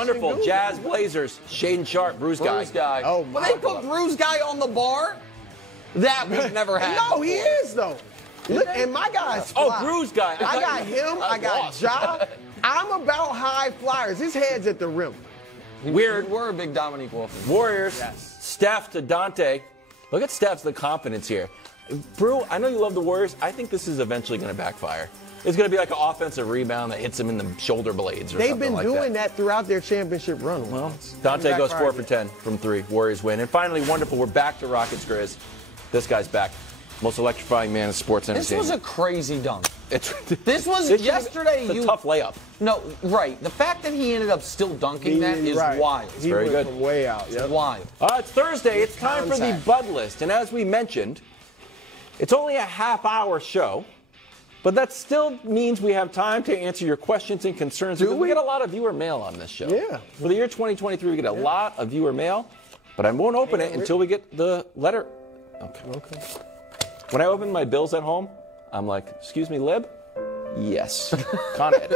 Wonderful. Jazz Blazers. Shaden Sharp, Bruise Guy. Oh, Well, they put Bruise Guy on the bar. That would never happen. No, he is, though. Look, and my guy's fly. Oh, Bruise Guy. I got him. I got Ja. I'm about high flyers. His head's at the rim. Weird. We're a big Dominique Wilkins. Warriors. Yes. Steph to Dante. Look at Steph's the confidence here. Brew, I know you love the Warriors. I think this is eventually going to backfire. It's going to be like an offensive rebound that hits him in the shoulder blades or They've something like been that. doing that throughout their championship run. Well, Dante goes 4 for 10 from 3. Warriors win. And finally, wonderful, we're back to Rockets Grizz. This guy's back. Most electrifying man in sports entertainment. This was a crazy dunk. This was yesterday. It's a tough layup. No, right. The fact that he ended up still dunking that is wild. He very went good. From way out. It's wild. It's Thursday. It's time for the Bud List. And as we mentioned, it's only a half-hour show, but that still means we have time to answer your questions and concerns. Do we? get a lot of viewer mail on this show. Yeah. For the year 2023, we get a lot of viewer mail, but I won't open it until we get the letter. Okay. When I open my bills at home, I'm like, excuse me, Lib? Yes. Con Ed.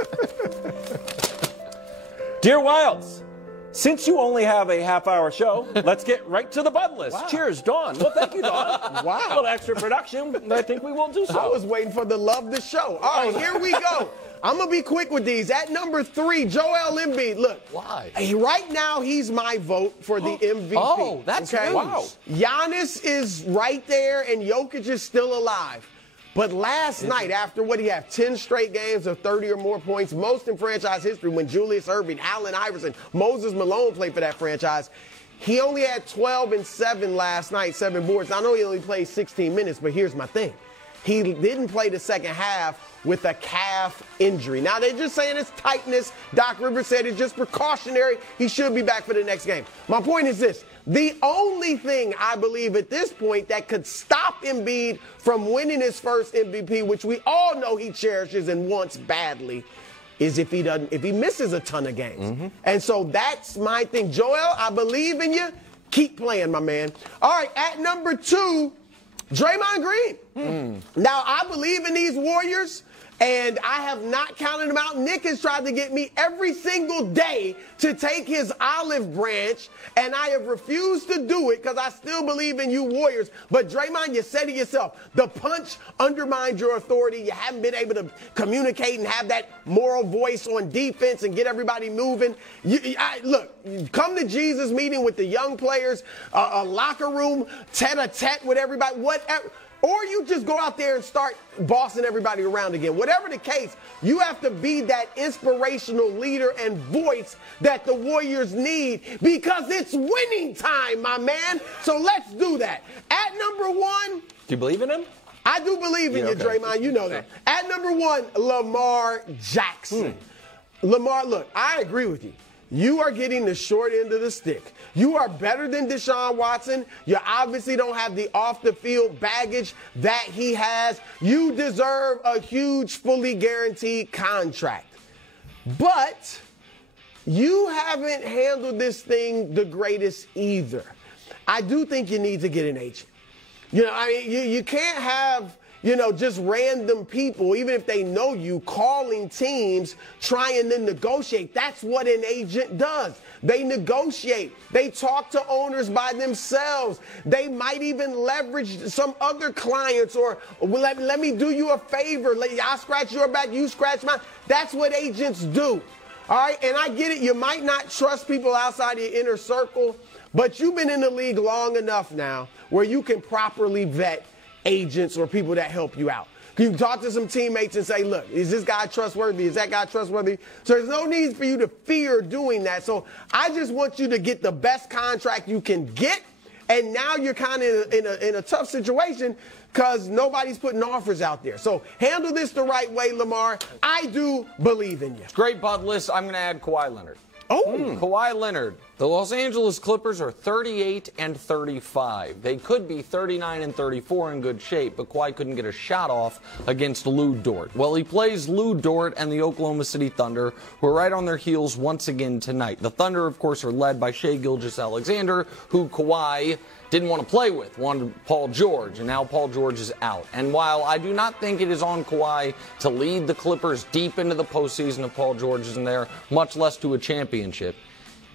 Dear Wilds, since you only have a half-hour show, let's get right to the Bud List. Wow. Cheers, Dawn. Well, thank you, Dawn. Wow. A little extra production, and I think we will do so. I was waiting for the love the show. All right, here we go. I'm going to be quick with these. At number 3, Joel Embiid. Look. Why? Right now, he's my vote for the MVP. Oh, that's okay? news. Wow. Giannis is right there, and Jokic is still alive. But last night, after what he had, 10 straight games of 30 or more points, most in franchise history when Julius Erving, Allen Iverson, Moses Malone played for that franchise, he only had 12 and 7 last night, 7 boards. I know he only played 16 minutes, but here's my thing. He didn't play the second half with a calf injury. Now, they're just saying it's tightness. Doc Rivers said it's just precautionary. He should be back for the next game. My point is this. The only thing I believe at this point that could stop Embiid from winning his first MVP, which we all know he cherishes and wants badly, is if he misses a ton of games. Mm-hmm. And so that's my thing. Joel, I believe in you. Keep playing, my man. All right, at number 2, Draymond Green. Now, I believe in these Warriors, and I have not counted them out. Nick has tried to get me every single day to take his olive branch, and I have refused to do it because I still believe in you Warriors. But, Draymond, you said it yourself. The punch undermined your authority. You haven't been able to communicate and have that moral voice on defense and get everybody moving. Look, come to Jesus meeting with the young players, a locker room, tete-a-tete with everybody, whatever. Or you just go out there and start bossing everybody around again. Whatever the case, you have to be that inspirational leader and voice that the Warriors need because it's winning time, my man. So let's do that. At number 1. Do you believe in him? I do believe in you, Draymond. You know that. At number 1, Lamar Jackson. Lamar, look, I agree with you. You are getting the short end of the stick. You are better than Deshaun Watson. You obviously don't have the off-the-field baggage that he has. You deserve a huge, fully guaranteed contract. But you haven't handled this thing the greatest either. I do think you need to get an agent. You can't have just random people, even if they know you, calling teams, trying to negotiate. That's what an agent does. They negotiate. They talk to owners by themselves. They might even leverage some other clients or let me do you a favor. I'll scratch your back, you scratch mine. That's what agents do. All right, and I get it. You might not trust people outside your inner circle, but you've been in the league long enough now where you can properly vet agents or people that help you out. You can talk to some teammates and say, look, is this guy trustworthy? Is that guy trustworthy? So there's no need for you to fear doing that. So I just want you to get the best contract you can get. And now you're kind of in a tough situation because nobody's putting offers out there. So handle this the right way, Lamar. I do believe in you. Great Bud List. I'm going to add Kawhi Leonard. Kawhi Leonard. The Los Angeles Clippers are 38 and 35. They could be 39 and 34 in good shape, but Kawhi couldn't get a shot off against Lou Dort. Well, he plays Lou Dort and the Oklahoma City Thunder, who are right on their heels once again tonight. The Thunder, of course, are led by Shai Gilgeous-Alexander, who Kawhi didn't want to play with, wanted Paul George, and now Paul George is out. And while I do not think it is on Kawhi to lead the Clippers deep into the postseason if Paul George isn't there, much less to a championship,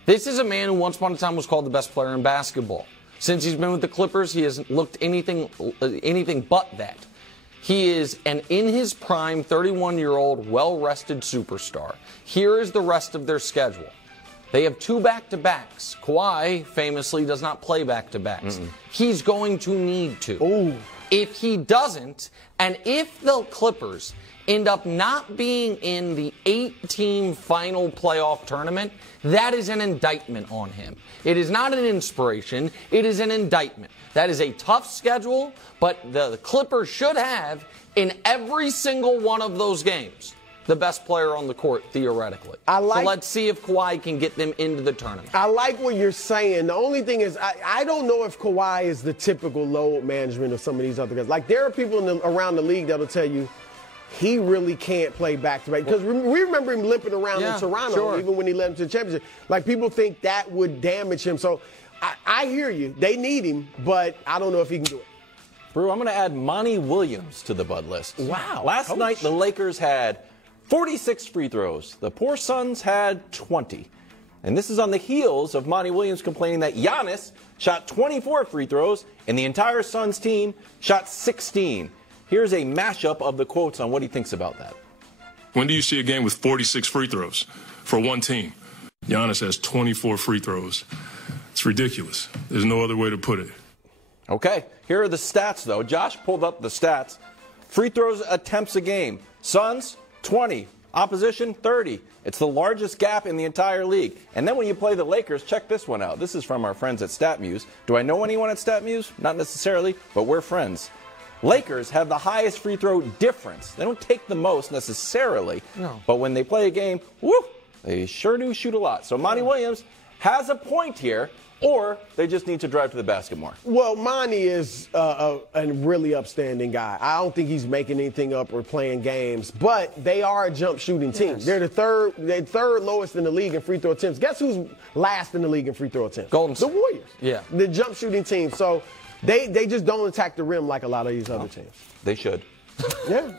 this is a man who once upon a time was called the best player in basketball. Since he's been with the Clippers, he hasn't looked anything but that. He is an in his prime 31-year-old well-rested superstar. Here is the rest of their schedule. They have 2 back-to-backs. Kawhi famously does not play back-to-backs. He's going to need to. Ooh. If he doesn't, and if the Clippers end up not being in the 8-team final playoff tournament, that is an indictment on him. It is not an inspiration. It is an indictment. That is a tough schedule, but the Clippers should have, in every single one of those games, the best player on the court, theoretically. So let's see if Kawhi can get them into the tournament. I like what you're saying. The only thing is, I don't know if Kawhi is the typical load management of some of these other guys. Like, there are people around the league that'll tell you he really can't play back-to-back. Because we remember him limping around in Toronto, even when he led him to the championship. Like, people think that would damage him. So I hear you. They need him, but I don't know if he can do it. Brew, I'm going to add Monty Williams to the Bud list. Wow. Last night, the Lakers had 46 free throws. The poor Suns had 20. And this is on the heels of Monty Williams complaining that Giannis shot 24 free throws and the entire Suns team shot 16. Here's a mashup of the quotes on what he thinks about that. When do you see a game with 46 free throws for one team? Giannis has 24 free throws. It's ridiculous. There's no other way to put it. Okay, here are the stats, though. Josh pulled up the stats. Free throws attempts a game. Suns, 20. Opposition, 30. It's the largest gap in the entire league. And then when you play the Lakers, check this one out. This is from our friends at StatMuse. Do I know anyone at StatMuse? Not necessarily, but we're friends. Lakers have the highest free throw difference. They don't take the most necessarily. No. But when they play a game, woo, they sure do shoot a lot. So Monty Williams has a point here, or they just need to drive to the basket more. Well, Monty is a really upstanding guy. I don't think he's making anything up or playing games, but they are a jump shooting team. Yes. They're the third lowest in the league in free throw attempts. Guess who's last in the league in free throw attempts? Golden The State. Warriors. Yeah. The jump shooting team. So they just don't attack the rim like a lot of these other teams. They should. Yeah.